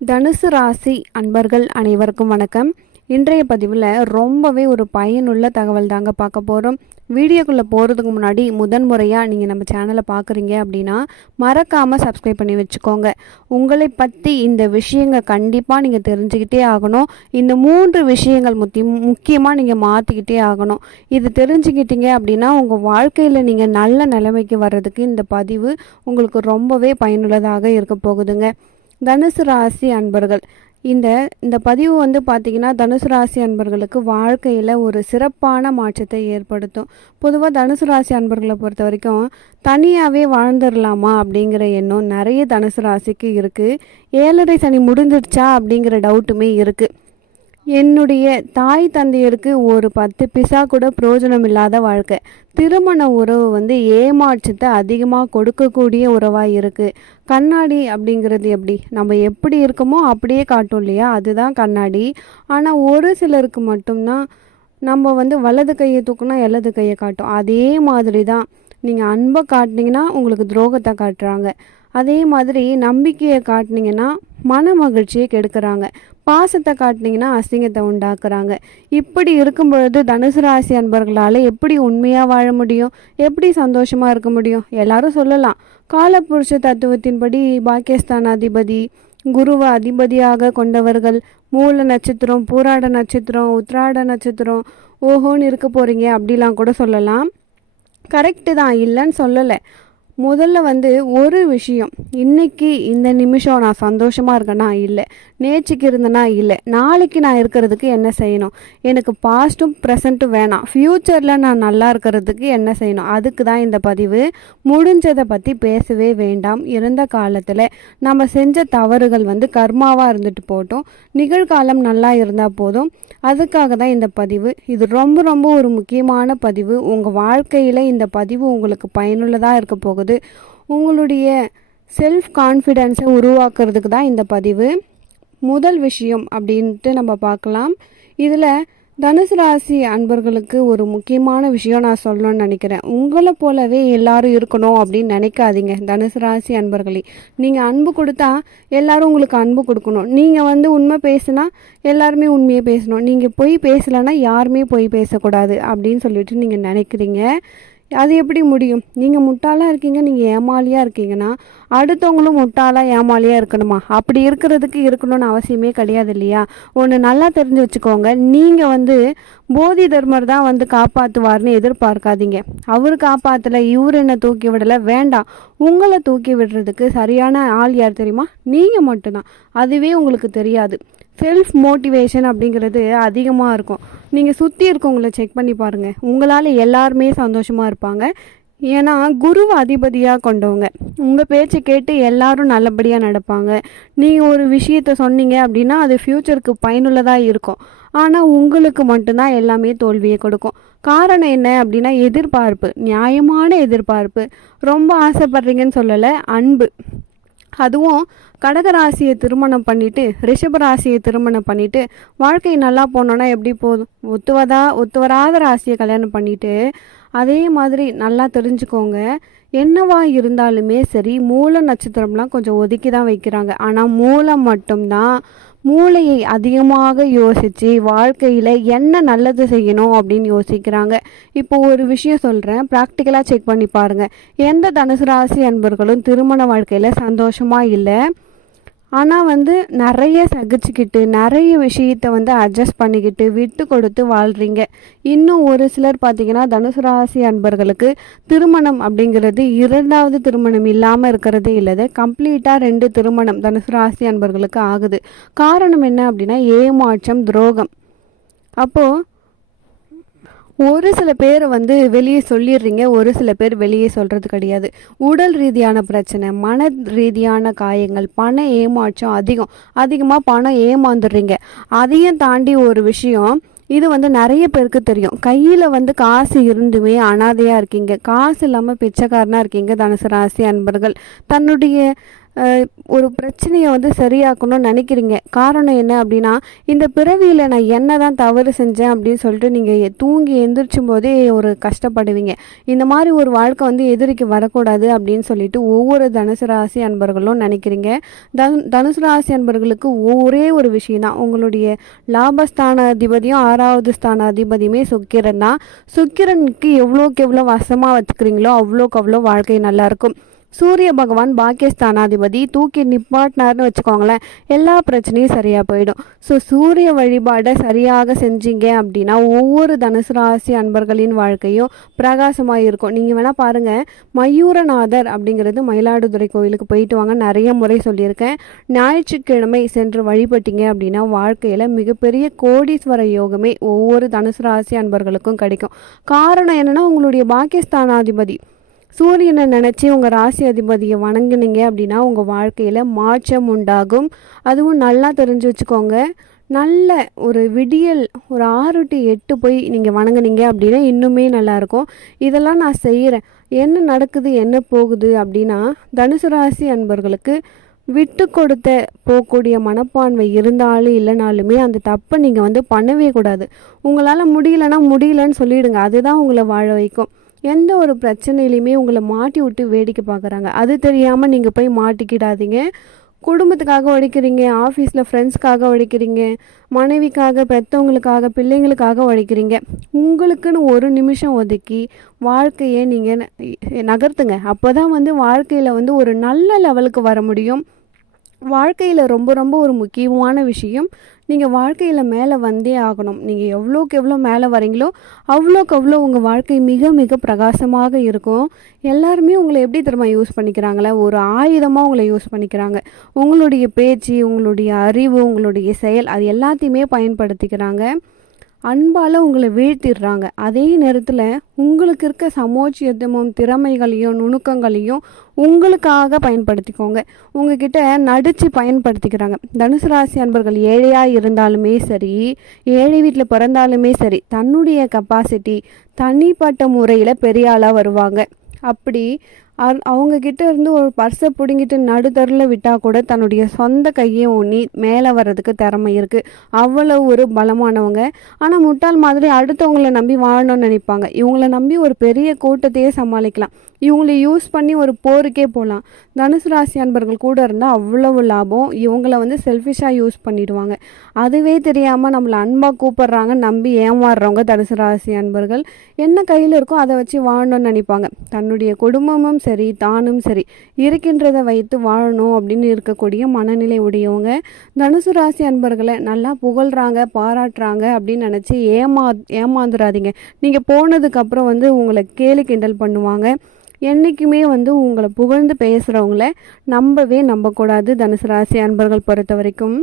தனுசு ராசி அன்பர்கள் அனைவருக்கும் வணக்கம். இன்றைய பதிவில் ரொம்பவே ஒரு பயனுள்ள தகவல் தாங்க பார்க்க போகிறோம் வீடியோக்குள்ளே போகிறதுக்கு முன்னாடி முதன் முறையாக நீங்கள் நம்ம சேனலை பார்க்குறீங்க அப்படின்னா மறக்காமல் சப்ஸ்கிரைப் பண்ணி வச்சுக்கோங்க. உங்களை பற்றி இந்த விஷயங்கள் கண்டிப்பாக நீங்கள் தெரிஞ்சுக்கிட்டே ஆகணும். இந்த மூன்று விஷயங்கள் முத்தி முக்கியமாக நீங்கள் மாற்றிக்கிட்டே ஆகணும். இது தெரிஞ்சுக்கிட்டீங்க அப்படின்னா உங்கள் வாழ்க்கையில் நீங்கள் நல்ல நிலைமைக்கு வர்றதுக்கு இந்த பதிவு உங்களுக்கு ரொம்பவே பயனுள்ளதாக இருக்க போகுதுங்க. தனுசு ராசி அன்பர்கள். இந்த இந்த பதிவு வந்து பார்த்திங்கன்னா தனுசு ராசி அன்பர்களுக்கு வாழ்க்கையில் ஒரு சிறப்பான மாற்றத்தை ஏற்படுத்தும். பொதுவாக தனுசு ராசி அன்பர்களை பொறுத்த வரைக்கும் தனியாகவே வாழ்ந்துடலாமா அப்படிங்கிற எண்ணம் நிறைய தனுசு ராசிக்கு இருக்குது ஏழரை சனி முடிஞ்சிடுச்சா அப்படிங்கிற டவுட்டுமே இருக்குது என்னுடைய தாய் தந்தையருக்கு ஒரு பத்து பிசா கூட பிரயோஜனம் இல்லாத வாழ்க்கை. திருமண உறவு வந்து ஏமாற்றத்தை அதிகமாக கொடுக்கக்கூடிய உறவாக இருக்குது கண்ணாடி அப்படிங்கிறது எப்படி? நம்ம எப்படி இருக்கோமோ அப்படியே காட்டும் இல்லையா? அதுதான் கண்ணாடி. ஆனால் ஒரு சிலருக்கு மட்டும்தான் நம்ம வந்து வலது கையை தூக்குனா இடது கையை காட்டும். அதே மாதிரி தான் நீங்கள் அன்பை காட்டினீங்கன்னா உங்களுக்கு துரோகத்தை காட்டுறாங்க. அதே மாதிரி நம்பிக்கையை காட்டினீங்கன்னா மன மகிழ்ச்சியை கெடுக்கிறாங்க. பாசத்தை காட்டினீங்கன்னா அசிங்கத்தை உண்டாக்குறாங்க. இப்படி இருக்கும் பொழுது தனுசு ராசி அன்பர்களால் எப்படி உண்மையாக வாழ முடியும்? எப்படி சந்தோஷமாக இருக்க முடியும்? எல்லாரும் சொல்லலாம். காலப்புருஷ தத்துவத்தின்படி பாகிஸ்தான் அதிபதி குருவை அதிபதியாக கொண்டவர்கள் மூல நட்சத்திரம் பூராட நட்சத்திரம் உத்ராட நட்சத்திரம் ஓஹோன்னு இருக்க போகிறீங்க அப்படிலாம் கூட சொல்லலாம். கரெக்டு தான். இல்லைன்னு சொல்லலை. முதல்ல வந்து ஒரு விஷயம். இன்னைக்கு இந்த நிமிஷம் நான் சந்தோஷமாக இருக்கேன்னா இல்லை. நேற்றுக்கு இருந்தேனா? இல்லை. நாளைக்கு நான் இருக்கிறதுக்கு என்ன செய்யணும்? எனக்கு பாஸ்ட்டும் ப்ரெசண்ட்டும் வேணாம். ஃப்யூச்சரில் நான் நல்லா இருக்கிறதுக்கு என்ன செய்யணும்? அதுக்கு தான் இந்த பதிவு. முடிஞ்சதை பற்றி பேசவே வேண்டாம். இருந்த காலத்தில் நம்ம செஞ்ச தவறுகள் வந்து கர்மாவாக இருந்துட்டு போட்டோம். நிகழ்காலம் நல்லா இருந்தால் போதும். அதுக்காக தான் இந்த பதிவு. இது ரொம்ப ரொம்ப ஒரு முக்கியமான பதிவு. உங்கள் வாழ்க்கையில் இந்த பதிவு உங்களுக்கு பயனுள்ளதாக இருக்க போகுது. உங்களுடைய செல்ஃப் கான்ஃபிடென்ஸை உருவாக்குறதுக்கு தான் இந்த பதிவு. முதல் விஷயம் அப்படின்ட்டு நம்ம பார்க்கலாம். இதில் தனுசு ராசி அன்பர்களுக்கு ஒரு முக்கியமான விஷயம் நான் சொல்லணும்னு நினைக்கிறேன். உங்களை போலவே எல்லாரும் இருக்கணும் அப்படின்னு நினைக்காதீங்க தனுசு ராசி அன்பர்களே. நீங்கள் அன்பு கொடுத்தா எல்லாரும் உங்களுக்கு அன்பு கொடுக்கணும். நீங்கள் வந்து உண்மை பேசுனா எல்லாருமே உண்மையை பேசணும். நீங்கள் பொய் பேசலைன்னா யாருமே பொய் பேசக்கூடாது அப்படின்னு சொல்லிட்டு நீங்கள் நினைக்கிறீங்க. அது எப்படி முடியும்? நீங்கள் முட்டாளாக இருக்கீங்க நீங்கள் ஏமாலியாக இருக்கீங்கன்னா அடுத்தவங்களும் முட்டாளாக ஏமாலியாக இருக்கணுமா? அப்படி இருக்கிறதுக்கு இருக்கணும்னு அவசியமே கிடையாது இல்லையா? ஒன்று நல்லா தெரிஞ்சு வச்சுக்கோங்க. நீங்கள் வந்து போதி தர்மர் தான் வந்து காப்பாற்றுவார்னு எதிர்பார்க்காதீங்க. அவர் காப்பாற்றலை இவர் என்ன தூக்கி விடலை வேண்டாம். உங்களை தூக்கி விடுறதுக்கு சரியான ஆள் யார் தெரியுமா? நீங்கள் மட்டும்தான். அதுவே உங்களுக்கு தெரியாது. செல்ஃப் மோட்டிவேஷன் அப்படிங்கிறது அதிகமாக இருக்கும். நீங்கள் சுற்றி இருக்கவங்கள செக் பண்ணி பாருங்கள் உங்களால் எல்லாருமே சந்தோஷமாக இருப்பாங்க. ஏன்னா குருவை அதிபதியாக கொண்டவங்க. உங்கள் பேச்சை கேட்டு எல்லாரும் நல்லபடியாக நடப்பாங்க. நீங்கள் ஒரு விஷயத்த சொன்னீங்க அப்படின்னா அது ஃப்யூச்சருக்கு பயனுள்ளதாக இருக்கும். ஆனால் உங்களுக்கு மட்டும்தான் எல்லாமே தோல்வியை கொடுக்கும். காரணம் என்ன அப்படின்னா எதிர்பார்ப்பு. நியாயமான எதிர்பார்ப்பு. ரொம்ப ஆசைப்படுறீங்கன்னு சொல்லலை அன்பு. அதுவும் கடகராசியை திருமணம் பண்ணிட்டு ரிஷபராசியை திருமணம் பண்ணிட்டு வாழ்க்கை நல்லா போனோன்னா எப்படி போதும் ஒத்துவதா ஒத்துவராத ராசியை கல்யாணம் பண்ணிட்டு அதே மாதிரி நல்லா தெரிஞ்சுக்கோங்க. என்னவா இருந்தாலுமே சரி மூல நட்சத்திரம்லாம் கொஞ்சம் ஒதுக்கி தான் வைக்கிறாங்க. ஆனால் மூலம் மட்டும்தான் மூளையை அதிகமாக யோசித்து வாழ்க்கையில் என்ன நல்லது செய்யணும் அப்படின்னு யோசிக்கிறாங்க. இப்போ ஒரு விஷயம் சொல்கிறேன் ப்ராக்டிக்கலாக செக் பண்ணி பாருங்கள் எந்த தனுசு ராசி அன்பர்களும் திருமண வாழ்க்கையில் சந்தோஷமாக இல்லை? ஆனால் வந்து நிறைய சகிச்சுக்கிட்டு நிறைய விஷயத்தை வந்து அட்ஜஸ்ட் பண்ணிக்கிட்டு விட்டு கொடுத்து வாழ்கிறீங்க இன்னும் ஒரு சிலர் பார்த்தீங்கன்னா தனுசு ராசி அன்பர்களுக்கு திருமணம் அப்படிங்கிறது இரண்டாவது திருமணம் இல்லாமல் இருக்கிறதே இல்லது. கம்ப்ளீட்டாக ரெண்டு திருமணம் தனுசு ராசி அன்பர்களுக்கு ஆகுது. காரணம் என்ன அப்படின்னா ஏமாற்றம் துரோகம். அப்போது ஒரு சில பேர் வந்து வெளியே சொல்லிடுறீங்க ஒரு சில பேர் வெளியே சொல்கிறது கிடையாது. உடல் ரீதியான பிரச்சனை மன ரீதியான காயங்கள் பண ஏமாற்றம் அதிகம். அதிகமாக பணம் ஏமாந்துடுறீங்க. அதையும் தாண்டி ஒரு விஷயம் இது வந்து நிறைய பேருக்கு தெரியும். கையில் வந்து காசு இருந்துமே அனாதையாக இருக்கீங்க. காசு இல்லாமல் பிச்சைக்காரனாக இருக்கீங்க தனுசு ராசி அன்பர்கள். தன்னுடைய ஒரு பிரச்சனையை வந்து சரியாக்கணும்னு நினைக்கிறீங்க. காரணம் என்ன அப்படின்னா இந்த பிறவியில் நான் என்ன தான் தவறு செஞ்சேன் அப்படின்னு சொல்லிட்டு நீங்கள் தூங்கி எந்திரிச்சும் போதே ஒரு கஷ்டப்படுவீங்க. இந்த மாதிரி ஒரு வாழ்க்கை வந்து எதிரிக்கு வரக்கூடாது அப்படின்னு சொல்லிட்டு ஒவ்வொரு தனுசு ராசி அன்பர்களும் நினைக்கிறீங்க. தனு தனுசு ராசி அன்பர்களுக்கு ஒரே ஒரு விஷயம் தான். உங்களுடைய லாபஸ்தான அதிபதியும் ஆறாவது ஸ்தான அதிபதியுமே சுக்கிரன் தான். சுக்கிரனுக்கு எவ்வளோக்கு எவ்வளோ வசமாக வச்சுக்கிறீங்களோ அவ்வளோக்கு அவ்வளோ வாழ்க்கை நல்லாயிருக்கும் சூரிய பகவான் பாக்கியஸ்தானாதிபதி தூக்கி நிப்பாட்டினார்னு வச்சுக்கோங்களேன் எல்லா பிரச்சனையும் சரியாக போயிடும். ஸோ சூரிய வழிபாடை சரியாக செஞ்சீங்க அப்படின்னா ஒவ்வொரு தனுசு ராசி அன்பர்களின் வாழ்க்கையும் பிரகாசமாக இருக்கும். நீங்கள் வேணால் பாருங்கள் மயூரநாதர் அப்படிங்கிறது மயிலாடுதுறை கோயிலுக்கு போயிட்டு வாங்க நிறைய முறை சொல்லியிருக்கேன். ஞாயிற்றுக்கிழமை சென்று வழிபட்டீங்க அப்படின்னா வாழ்க்கையில் மிகப்பெரிய கோடீஸ்வர யோகமே ஒவ்வொரு தனுசு ராசி அன்பர்களுக்கும் கிடைக்கும். காரணம் என்னென்னா உங்களுடைய பாக்கியஸ்தானாதிபதி. சூரியனை நினச்சி உங்கள் ராசி அதிபதியை வணங்கினீங்க அப்படின்னா உங்கள் வாழ்க்கையில் மாற்றம் உண்டாகும். அதுவும் நல்லா தெரிஞ்சு வச்சுக்கோங்க. நல்ல ஒரு விடியல் ஒரு ஆறு டு எட்டு போய் நீங்கள் வணங்குனீங்க அப்படின்னா இன்னுமே நல்லாயிருக்கும் இதெல்லாம் நான் செய்கிறேன் என்ன நடக்குது என்ன போகுது அப்படின்னா தனுசு ராசி அன்பர்களுக்கு விட்டு கொடுத்த போகக்கூடிய மனப்பான்மை இருந்தாலும் இல்லைனாலுமே அந்த தப்பை நீங்கள் வந்து பண்ணவே கூடாது. உங்களால் முடியலன்னா முடியலன்னு சொல்லிவிடுங்க அதுதான் உங்களை வாழ வைக்கும். எந்த ஒரு பிரச்சனையிலையுமே உங்களை மாட்டி விட்டு வேடிக்கை பார்க்குறாங்க. அது தெரியாமல் நீங்கள் போய் மாட்டிக்கிடாதீங்க. குடும்பத்துக்காக உழைக்கிறீங்க ஆஃபீஸில் ஃப்ரெண்ட்ஸ்க்காக உழைக்கிறீங்க மனைவிக்காக பெற்றவங்களுக்காக பிள்ளைங்களுக்காக உழைக்கிறீங்க. உங்களுக்குன்னு ஒரு நிமிஷம் ஒதுக்கி வாழ்க்கையை நீங்கள் நகர்த்துங்க. அப்போ தான் வந்து வாழ்க்கையில் வந்து ஒரு நல்ல லெவலுக்கு வர முடியும். வாழ்க்கையில் ரொம்ப ரொம்ப ஒரு முக்கியமான விஷயம். நீங்கள் வாழ்க்கையில் மேலே வந்தே ஆகணும். நீங்கள் எவ்வளோக்கு எவ்வளோ மேலே வரீங்களோ அவ்வளோக்கு அவ்வளோ உங்கள் வாழ்க்கை மிக மிக பிரகாசமாக இருக்கும். எல்லாருமே உங்களை எப்படி தெரியுமா யூஸ் பண்ணிக்கிறாங்களே? ஒரு ஆயுதமாக உங்களை யூஸ் பண்ணிக்கிறாங்க. உங்களுடைய பேச்சு உங்களுடைய அறிவு உங்களுடைய செயல் அது எல்லாத்தையுமே பயன்படுத்திக்கிறாங்க. அன்பால் உங்களை வீழ்த்திடுறாங்க. அதே நேரத்தில் உங்களுக்கு இருக்க சமோச்சியத்தமும் திறமைகளையும் நுணுக்கங்களையும் உங்களுக்காக பயன்படுத்திக்கோங்க. உங்ககிட்ட நடித்து பயன்படுத்திக்கிறாங்க. தனுசு ராசி அன்பர்கள் ஏழையாக இருந்தாலுமே சரி ஏழை வீட்டில் பிறந்தாலுமே சரி தன்னுடைய கெப்பாசிட்டி தனிப்பட்ட முறையில் பெரிய ஆளாக வருவாங்க. அப்படி அ- அவங்க கிட்ட இருந்து ஒரு பர்ஸை பிடுங்கிட்டு நடுத்தரில் விட்டால் கூட தன்னுடைய சொந்த கையை ஊனி மேலே வர்றதுக்கு திறமை இருக்குது அவ்வளோ ஒரு பலமானவங்க. ஆனால் முட்டாள் மாதிரி அடுத்தவங்கள நம்பி வாழணும்னு நினைப்பாங்க. இவங்கள நம்பி ஒரு பெரிய கூட்டத்தையே சமாளிக்கலாம். இவங்களை யூஸ் பண்ணி ஒரு போருக்கே போகலாம் தனுசு ராசி அன்பர்கள் கூட இருந்தால் அவ்வளவு லாபம். இவங்கள வந்து செல்ஃபிஷாக யூஸ் பண்ணிடுவாங்க. அதுவே தெரியாமல் நம்மளை அன்பாக கூப்பிட்றாங்க நம்பி ஏமாறுறவங்க தனுசு ராசி அன்பர்கள். என்ன கையில் இருக்கோ அதை வச்சு வாழணும்னு நினைப்பாங்க. தன்னுடைய குடும்பமும் சரி தானும் சரி இருக்கின்றதை வைத்து வாழணும் அப்படின்னு இருக்கக்கூடிய மனநிலை உடையவங்க. தனுசு ராசி அன்பர்களை நல்லா புகழ்கிறாங்க பாராட்டுறாங்க அப்படின்னு நினச்சி ஏமா ஏமாந்துடாதீங்க நீங்கள் போனதுக்கப்புறம் வந்து உங்களை கேலி கிண்டல் பண்ணுவாங்க. என்றைக்குமே வந்து உங்களை புகழ்ந்து பேசுகிறவங்கள நம்பவே நம்பக்கூடாது தனுசு ராசி அன்பர்கள் பொறுத்த வரைக்கும்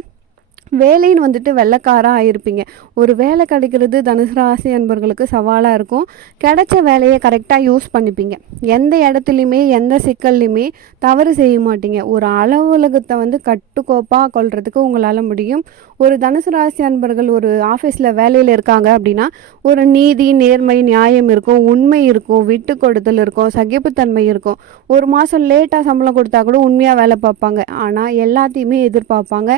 வேலைன்னு வந்துட்டு வெள்ளைக்காராக ஆயிருப்பீங்க. ஒரு வேலை கிடைக்கிறது தனுசு ராசி அன்பர்களுக்கு சவாலாக இருக்கும். கிடைச்ச வேலையை கரெக்டாக யூஸ் பண்ணிப்பீங்க. எந்த இடத்துலையுமே எந்த சிக்கல்லையுமே தவறு செய்ய மாட்டீங்க. ஒரு அலுவலகத்தை வந்து கட்டுக்கோப்பாக கொள்றதுக்கு உங்களால் முடியும். ஒரு தனுசு ராசி அன்பர்கள் ஒரு ஆஃபீஸில் வேலையில் இருக்காங்க அப்படின்னா ஒரு நீதி நேர்மை நியாயம் இருக்கும் உண்மை இருக்கும் விட்டு கொடுத்தல் இருக்கும் சகிப்புத்தன்மை இருக்கும். ஒரு மாதம் லேட்டாக சம்பளம் கொடுத்தா கூட உண்மையாக வேலை பார்ப்பாங்க. ஆனால் எல்லாத்தையுமே எதிர்பார்ப்பாங்க.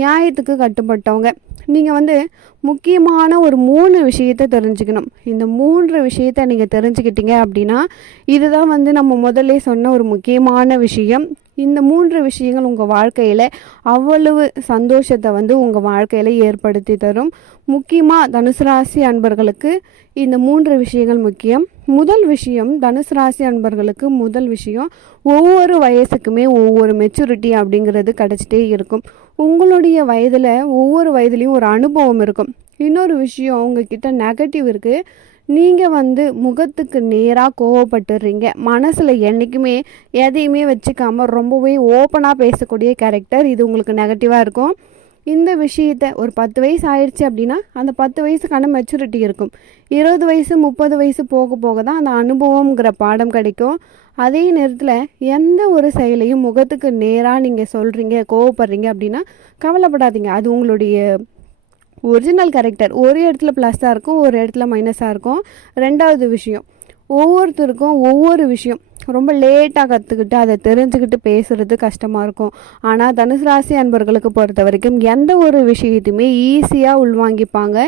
நியாயத்துக்கு கட்டுப்பட்டவங்க. நீங்கள் வந்து முக்கியமான ஒரு மூணு விஷயத்தை தெரிஞ்சுக்கணும். இந்த மூன்று விஷயத்தை நீங்கள் தெரிஞ்சுக்கிட்டீங்க அப்படின்னா இதுதான் வந்து நம்ம முதல்ல சொன்ன ஒரு முக்கியமான விஷயம். இந்த மூன்று விஷயங்கள் உங்கள் வாழ்க்கையில் அவ்வளவு சந்தோஷத்தை வந்து உங்கள் வாழ்க்கையில் ஏற்படுத்தி தரும். முக்கியமாக தனுசு ராசி அன்பர்களுக்கு இந்த மூன்று விஷயங்கள் முக்கியம். முதல் விஷயம் தனுசு ராசி அன்பர்களுக்கு முதல் விஷயம் ஒவ்வொரு வயசுக்குமே ஒவ்வொரு மெச்சூரிட்டி அப்படிங்கிறது கிடச்சிட்டே இருக்கும். உங்களுடைய வயதில் ஒவ்வொரு வயதுலேயும் ஒரு அனுபவம் இருக்கும். இன்னொரு விஷயம் உங்ககிட்ட நெகட்டிவ் இருக்குது நீங்கள் வந்து முகத்துக்கு நேராக கோவப்பட்டுடுறீங்க மனசில் என்றைக்குமே எதையுமே வச்சுக்காமல் ரொம்பவே ஓப்பனாக பேசக்கூடிய கேரக்டர் இது உங்களுக்கு நெகட்டிவாக இருக்கும். இந்த விஷயத்த ஒரு பத்து வயசு ஆயிடுச்சு அப்படின்னா அந்த பத்து வயசுக்கான மெச்சூரிட்டி இருக்கும். இருபது வயசு முப்பது வயசு போக போக தான் அந்த அனுபவங்கிற பாடம் கிடைக்கும். அதே நேரத்தில் எந்த ஒரு செயலையும் முகத்துக்கு நேராக நீங்கள் சொல்கிறீங்க கோவப்படுறீங்க அப்படின்னா கவலைப்படாதீங்க. அது உங்களுடைய ஒரிஜினல் கேரக்டர் ஒரு இடத்துல ப்ளஸ்ஸாக இருக்கும் ஒரு இடத்துல மைனஸாக இருக்கும். ரெண்டாவது விஷயம் ஒவ்வொருத்தருக்கும் ஒவ்வொரு விஷயம். ரொம்ப லேட்டாக கற்றுக்கிட்டு அதை தெரிஞ்சுக்கிட்டு பேசுகிறது கஷ்டமாக இருக்கும். ஆனால் தனுசு ராசி அன்பர்களுக்கு பொறுத்த வரைக்கும் எந்த ஒரு விஷயத்தையுமே ஈஸியாக உள்வாங்கிப்பாங்க.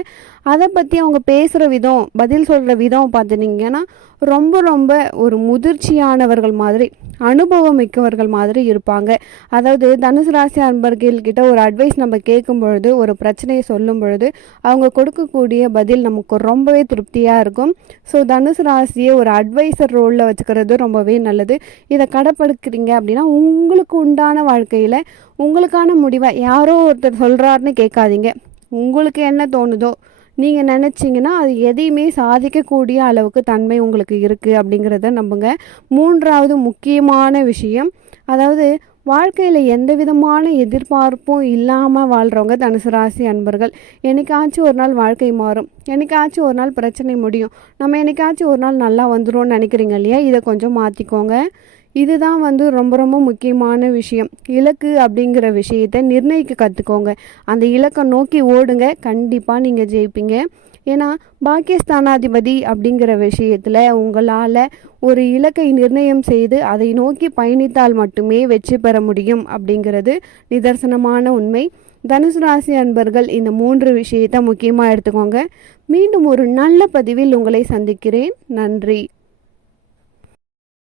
அதை பற்றி அவங்க பேசுகிற விதம் பதில் சொல்கிற விதம் பார்த்துட்டிங்கன்னா ரொம்ப ரொம்ப ஒரு முதிர்ச்சியானவர்கள் மாதிரி அனுபவம் மிக்கவர்கள் மாதிரி இருப்பாங்க. அதாவது தனுசு ராசி அன்பர்கள்கிட்ட ஒரு அட்வைஸ் நம்ம கேட்கும் பொழுது ஒரு பிரச்சனையை சொல்லும் பொழுது அவங்க கொடுக்கக்கூடிய பதில் நமக்கு ரொம்பவே திருப்தியாக இருக்கும். ஸோ தனுசு ராசியை ஒரு அட்வைசர் ரோலில் வச்சுக்கிறது ரொம்பவே நல்லது. இதை கடைப்படுக்கிறீங்க அப்படின்னா உங்களுக்கு உண்டான வாழ்க்கையில் உங்களுக்கான முடிவை யாரோ ஒருத்தர் சொல்கிறாருன்னு கேட்காதீங்க. உங்களுக்கு என்ன தோணுதோ நீங்கள் நினச்சிங்கன்னா அது எதையுமே சாதிக்கக்கூடிய அளவுக்கு தன்மை உங்களுக்கு இருக்குது அப்படிங்கிறத நம்புங்க. மூன்றாவது முக்கியமான விஷயம் அதாவது வாழ்க்கையில் எந்த விதமான எதிர்பார்ப்பும் இல்லாமல் வாழ்கிறவங்க தனுசு ராசி அன்பர்கள். என்னைக்காச்சும் ஒரு நாள் வாழ்க்கை மாறும். என்னைக்காச்சும் ஒரு நாள் பிரச்சனை முடியும். நம்ம என்னைக்காச்சும் ஒரு நாள் நல்லா வந்துரும்னு நினைக்கிறீங்க இல்லையா? இதை கொஞ்சம் மாற்றிக்கோங்க இதுதான் வந்து ரொம்ப ரொம்ப முக்கியமான விஷயம். இலக்கு அப்படிங்கிற விஷயத்தை நிர்ணயிக்க கற்றுக்கோங்க அந்த இலக்கை நோக்கி ஓடுங்க. கண்டிப்பாக நீங்கள் ஜெயிப்பீங்க. ஏன்னா பாகிஸ்தானாதிபதி அப்படிங்கிற விஷயத்தில் உங்களால் ஒரு இலக்கை நிர்ணயம் செய்து அதை நோக்கி பயணித்தால் மட்டுமே வெற்றி பெற முடியும் அப்படிங்கிறது நிதர்சனமான உண்மை. தனுசு ராசி அன்பர்கள் இந்த மூன்று விஷயத்தை முக்கியமாக எடுத்துக்கோங்க. மீண்டும் ஒரு நல்ல பதிவில் உங்களை சந்திக்கிறேன். நன்றி.